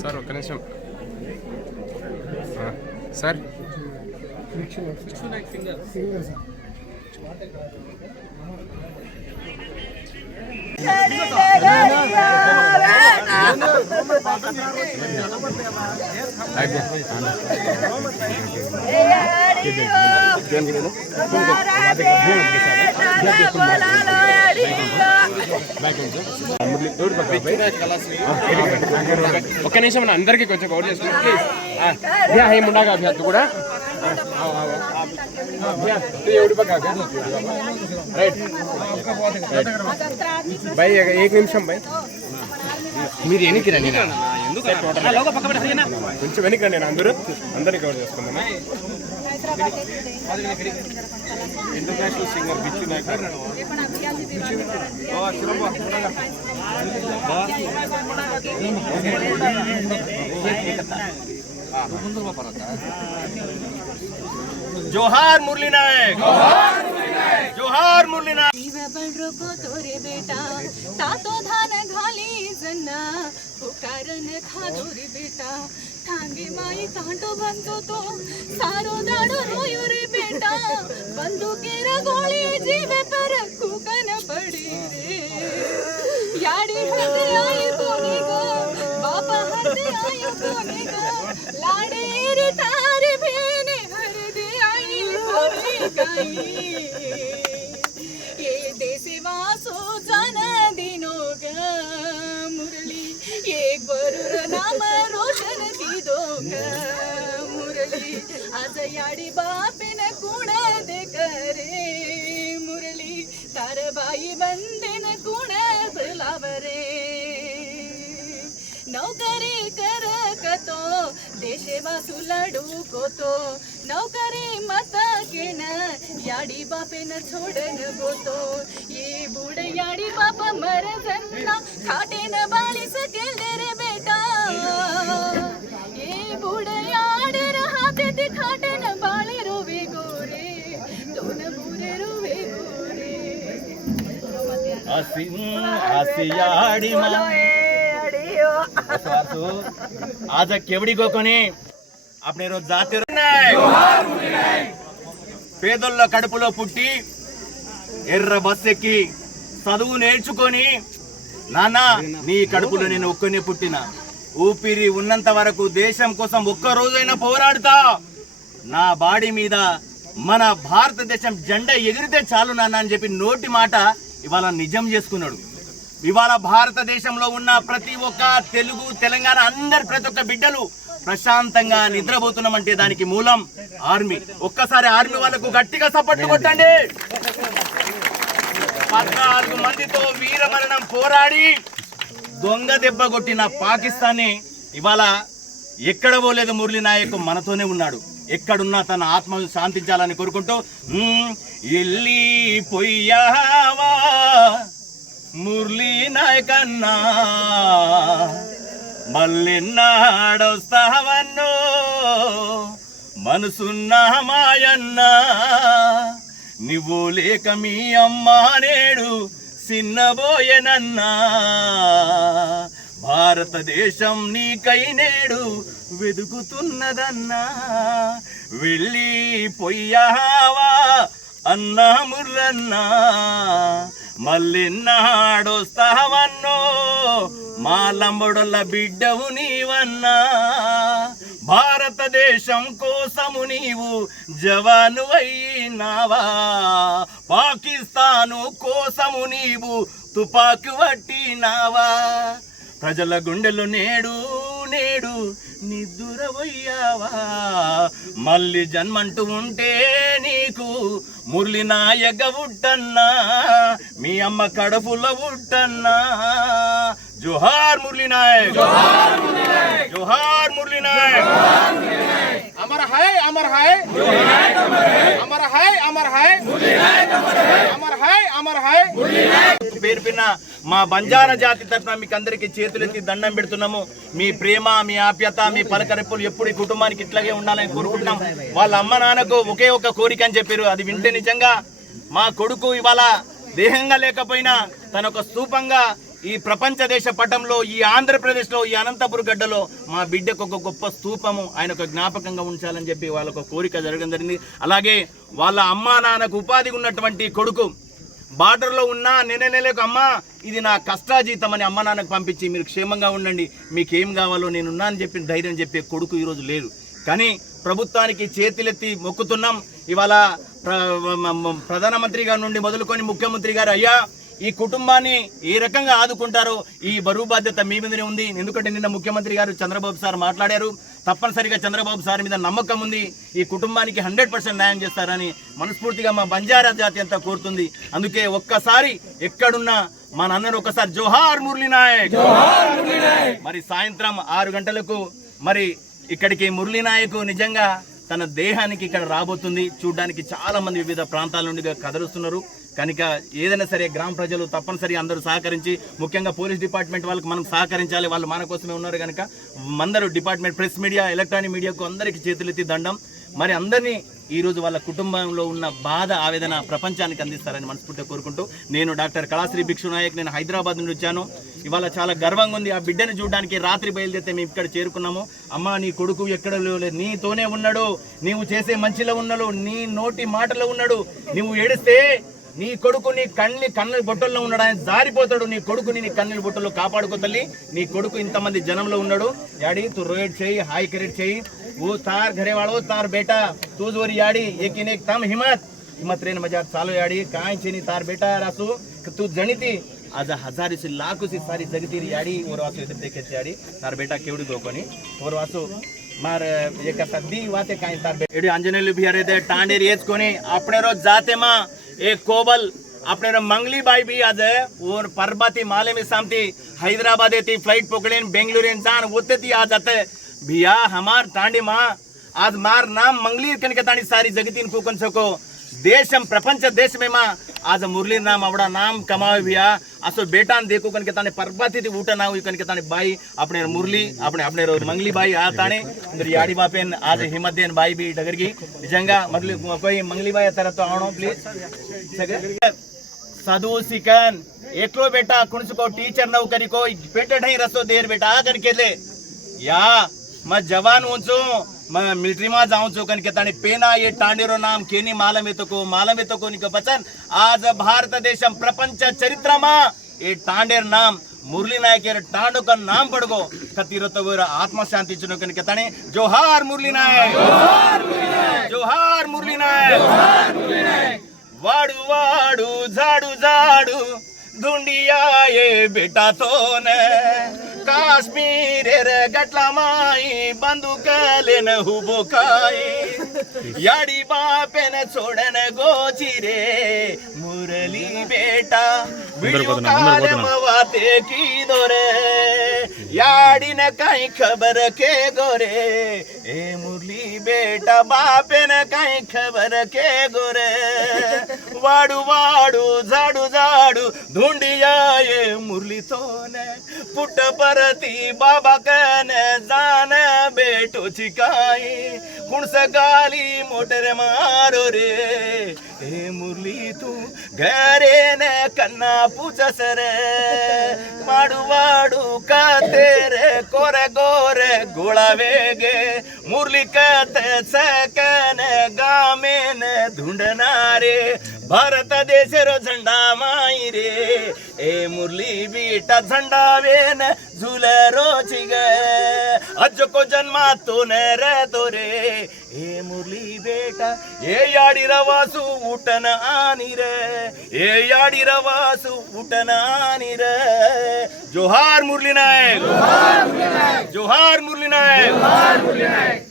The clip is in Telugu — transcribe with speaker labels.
Speaker 1: సార్ ఒక్క నిమిషం. ఆ, సార్. ఒక్క నిమిషం మన అందరికీ కొంచెం కౌట్ చేసుకున్నాం ప్లీజ్ ఏమి ఉండగా అభ్యర్థి కూడా. బై ఏక నిమిషం బై. మీరు వెనక్కి రండి కొంచెం వెనక్కి రండి అందరూ. అందరికీ కవర్ చేసుకుందాం इंटरनेशनल सिंगर नायक।
Speaker 2: जोहार मुरली नायक। जोहार मुरली नायक
Speaker 3: तोरे बेटा तातो धान घाली जन्ना, पुकारन खा तोरे बेटा। ठांगे माई कांटो बंदो तो सारो दाडो रोयो रे बेटा बंदूकेर गोळी जीवे पर कुकन पडी रे याडी हते आई कोणी गो बापा हते आई कोणी गो लाडे रे तारे भेने हरदे आई कोणी गाई ये देसे वासो जान दिनो ग मुरली एक बरुर नाम रोशन दिदो ग मुरली. आज याडी बापिन कुण दे करे? मुरली. तार बाई बंदेन कुण बलावरे नौकरी कर कतो देशे वासू लडू कोतो. नौकरी मत केन याडी बापेन छोडन गोतो. ये बुड याडी बाप मर जन्ना खाटेन बाळीस केले रे बेटा.
Speaker 2: हसियाडी आज केवडी गोकोनी આપણે రోజు జాతి పేదోళ్ళ కడుపులో పుట్టి ఎర్ర బస్ ఎక్కి చదువు నేర్చుకొని నాన్న నీ కడుపులో నేను ఒక్కనే పుట్టిన ఊపిరి ఉన్నంత వరకు దేశం కోసం ఒక్క రోజైనా పోరాడుతా నా బాడీ మీద మన భారతదేశం జెండా ఎగిరితే చాలు నాన్న అని చెప్పి నోటి మాట ఇవాళ నిజం చేసుకున్నాడు. ఇవాళ భారతదేశంలో ఉన్న ప్రతి ఒక్క తెలుగు తెలంగాణ అందరి ప్రతి ఒక్క బిడ్డలు ప్రశాంతంగా నిద్రపోతున్నామంటే దానికి మూలం ఆర్మీ. ఒక్కసారి ఆర్మీ వాళ్ళకు గట్టిగా సపోర్ట్ కొట్టండి. పద్నాలుగు మందితో వీరమరణం పోరాడి దొంగ దెబ్బ కొట్టిన పాకిస్తాన్ని ఇవాళ ఎక్కడ పోలేదు మురళీ నాయక్ మనతోనే ఉన్నాడు. ఎక్కడున్నా తన ఆత్మను శాంతించాలని కోరుకుంటూ ఎల్లి పొయ్యావా మురళీ నాయకన్నా? అన్నా మనసున్న మాయన్నా? నువ్వు లేక మీ అమ్మ నేడు చిన్నబోయనన్నా భారతదేశం నీకై నేడు వెదుకుతున్నదన్నా. వెళ్ళి పొయ్యావా అన్నా ముర్రన్నా మళ్ళెన్నాడొస్తావన్నో మా లంబడొల్ల బిడ్డవు నీవన్నా. భారతదేశం కోసము నీవు జవాను అయినావా పాకిస్తాను కోసము నీవు తుపాకు పట్టినావా. ప్రజల గుండెలు నేడు నేడు నిద్దురవయ్యావా? మళ్ళీ జన్మంటూ ఉంటే నీకు మురళి నాయక ఉట్టన్నా మీ అమ్మ కడుపుల ఉట్టన్నా. జోహార్ మురళి నాయక్ జోహార్ మురళి నాయక్
Speaker 1: అమర్ హై అమర్ హై అమర్ హై. అమర్ హై అమర్ హై. అమర్ హై అమర్ హై.
Speaker 2: పేరు పిన్న మా బంజారా జాతి తరఫున మీకు అందరికీ చేతులెత్తి దండం పెడుతున్నాము. మీ ప్రేమ మీ ఆప్యత మీ పలకరిప్పులు ఎప్పుడు ఈ కుటుంబానికి ఇట్లాగే ఉండాలని కోరుకుంటున్నాం. వాళ్ళ అమ్మ నాన్నకు ఒకే ఒక కోరిక అని చెప్పారు. అది వింటే నిజంగా మా కొడుకు ఇవాళ దేహంగా లేకపోయినా తన ఒక స్థూపంగా ఈ ప్రపంచ దేశ పటంలో ఈ ఆంధ్రప్రదేశ్లో ఈ అనంతపురం గడ్డలో మా బిడ్డకు ఒక గొప్ప స్థూపము ఆయన ఒక జ్ఞాపకంగా ఉంచాలని చెప్పి వాళ్ళకు కోరిక జరగడం జరిగింది. అలాగే వాళ్ళ అమ్మా నాన్నకు ఉపాధి ఉన్నటువంటి కొడుకు బార్డర్లో ఉన్న నేనే నెలకు అమ్మ ఇది నా కష్టాజీతం అని అమ్మ నాన్నకు పంపించి మీరు క్షేమంగా ఉండండి. మీకు ఏం కావాలో నేనున్నా అని చెప్పి ధైర్యం చెప్పే కొడుకు ఈరోజు లేదు కానీ ప్రభుత్వానికి చేతులెత్తి మొక్కుతున్నాం. ఇవాళ ప్ర- ప్రధానమంత్రి గారి నుండి మొదలుకొని ముఖ్యమంత్రి గారు అయ్యా ఈ కుటుంబాన్ని ఏ రకంగా ఆదుకుంటారో ఈ బరువు బాధ్యత మీ మీదనే ఉంది. ఎందుకంటే నిన్న ముఖ్యమంత్రి గారు చంద్రబాబు సార్ మాట్లాడారు. తప్పనిసరిగా చంద్రబాబు సార్ మీద నమ్మకం ఉంది. ఈ కుటుంబానికి హండ్రెడ్ పర్సెంట్ న్యాయం చేస్తారని మనస్ఫూర్తిగా మా బంజారా జాతి అంతా కోరుతుంది. అందుకే ఒక్కసారి ఎక్కడున్నా మా నాన్నను ఒకసారి జోహార్ మురళీ నాయక్ మరి సాయంత్రం ఆరు గంటలకు మరి ఇక్కడికి మురళీ నాయక్ నిజంగా తన దేహానికి ఇక్కడ రాబోతుంది. చూడడానికి చాలామంది వివిధ ప్రాంతాల నుండి కదలుస్తున్నారు. కనుక ఏదైనా సరే గ్రామ ప్రజలు తప్పనిసరి అందరూ సహకరించి ముఖ్యంగా పోలీస్ డిపార్ట్మెంట్ వాళ్ళకి మనం సహకరించాలి. వాళ్ళు మన కోసమే ఉన్నారు కనుక అందరూ డిపార్ట్మెంట్ ప్రెస్ మీడియా ఎలక్ట్రానిక్ మీడియాకు అందరికీ చేతులెత్తి దండం. మరి అందరినీ ఈ రోజు వాళ్ళ కుటుంబంలో ఉన్న బాధ ఆవేదన ప్రపంచానికి అందిస్తారని మనస్ఫూర్తిగా కోరుకుంటూ నేను డాక్టర్ కళాశ్రీ భిక్షు నాయక్ నేను హైదరాబాద్ నుండి వచ్చాను. ఇవాళ చాలా గర్వంగా ఉంది. ఆ బిడ్డను చూడడానికి రాత్రి బయలుదేరితే మేము ఇక్కడ చేరుకున్నాము. అమ్మా నీ కొడుకు ఎక్కడ లేదు నీతోనే ఉన్నాడు. నీవు చేసే మంచిలో ఉన్నాడు. నీ నోటి మాటలో ఉన్నాడు. నువ్వు ఏడిస్తే నీ కొడుకు నీ కళ్ళని కన్నెల బొట్టల్లో ఉండడానికి జారిపోతాడు నీ కొడుకుని నీ కన్నెల బొట్టల్లో కాపాడుకో తల్లి నీ కొడుకు ఇంతమంది జనంలో ఉన్నాడు యాడి తు రోయడ్ చేయి హాయ్ కరేట్ చేయి ఓ తార్ ఘరే వాడో తార్ బేటా తూజోరి యాడి ఏకిన్ ఏక్ తమ్ హిమత్ હિંમત રેન મજા ચાલો યાડી કાંઈ છે ની તાર બેટા રાસુ કે તું જણીતી આજે હજારી છે લાખો છે સારી જગતી યાડી ઓર વાસુ એટલે દેખે છે યાડી તાર બેટા કેવડી ગોકોની ઓર વાસુ માર એક સદ્દી વાતે કાંઈ તાર બેટા એડી આંજનેલી ભી અરે દે ટાંડેરી એજ કોની આપણે રોજ જાતે માં એક కోబల్ આપણે મંગલીબાઈ બી યાદ હે? ઓર પરબાતી માલે મે સામતી હૈદરાબાદથી ફ્લાઇટ પકડીને બેંગ્લોર ઇન્સાન હોતે થી યાદ હતે ભિયા, હમાર તાંડી માં આજ માર નામ મંગલી કનકે તાણી સારી જગતીન ફૂકન શકો દેશમ, પ્રપંચ દેશ મેમાં આજ મુરલી નામ, આવડા નામ કમાવે ભિયા. అసలు బేటాన్ దేకు కనుక తాను పర్బతిది ఊట నావు కనుక తాను బాయి આપણે મુરલી, આપણે આપણે મંગલીબાઈ આ તાણે. અંદર યાડી બાપેન આજ હિંમતદેન બાઈ બી ડગરગી નિજંગા મતલબ કોઈ મંગલીબાઈ અત્યારે તો આવણો પ્લીઝ સાધુ સિકન એકલો બેટા કુણસકો ટીચર નવ કરી કોઈ બેટા ઢઈ રસ્તો દેર બેટા. આગળ કે લે. યા, મ જવાન હું છું. मैं मिलिट्री में जाऊँ छू कन के तानी पेना ये टांडेरो नाम केनी मालम तो को मालम तो को निको बचन आज भारत देशम प्रपंच चरित्र में ये टांडेर नाम मुरली नायक ये टांडो का नाम पड़गो कतीरो तो गोरा आत्मा शांति चुनो कन के तानी जोहार ಕಾಶ್ಮೀರ ಗಟ್ಲ ಮಾಯಿ ಬಂದು ಕಾಲೆನ ಹುಬುಕಾಯಿ ಯಾಡಿ ಬಾಪೆನ ಚೋಡನ ಗೋಚಿರೆ ಮುರಳಿ ಬೇಟ ಬಿಡು ಕಾಲಮವಾತೆ ಕೀದೊರೆ ಯಾಡಿನ ಕೈ ಖಬರ ಕೇ ಗೊರೆ ಏ ಮುರಳಿ ಬೇಟ ಬಾಪೆನ ಕೈ ಖಬರ ಕೇ ಗೊರೆ ವಾಡು ವಾಡು ಜಾಡು ಜಾಡು ಧುಂಡಿಯಾಯೇ ये मुरली तोने पुट परती बाबा कन जान बेटो चिकाई कुणस गाली मोटर मारो रे ए मुरली तू घरे न कन्ना पूछस रे माडू वाडू का तेरे कोरे गोरे गोळावेगे मुरली कत భారతదేశర జెండా మాయిరే ఏ మురళీ బీట జెండా झूल झुलरो गए अज को जन्मा तूने रे तोरे ए मुरली बेटा ए याडी रवासु उठन आनी रे ए याडी रवासु उठन आनी रे जोहार मुरली नायक जोहार मुरली नायक जोहार मुरली नायक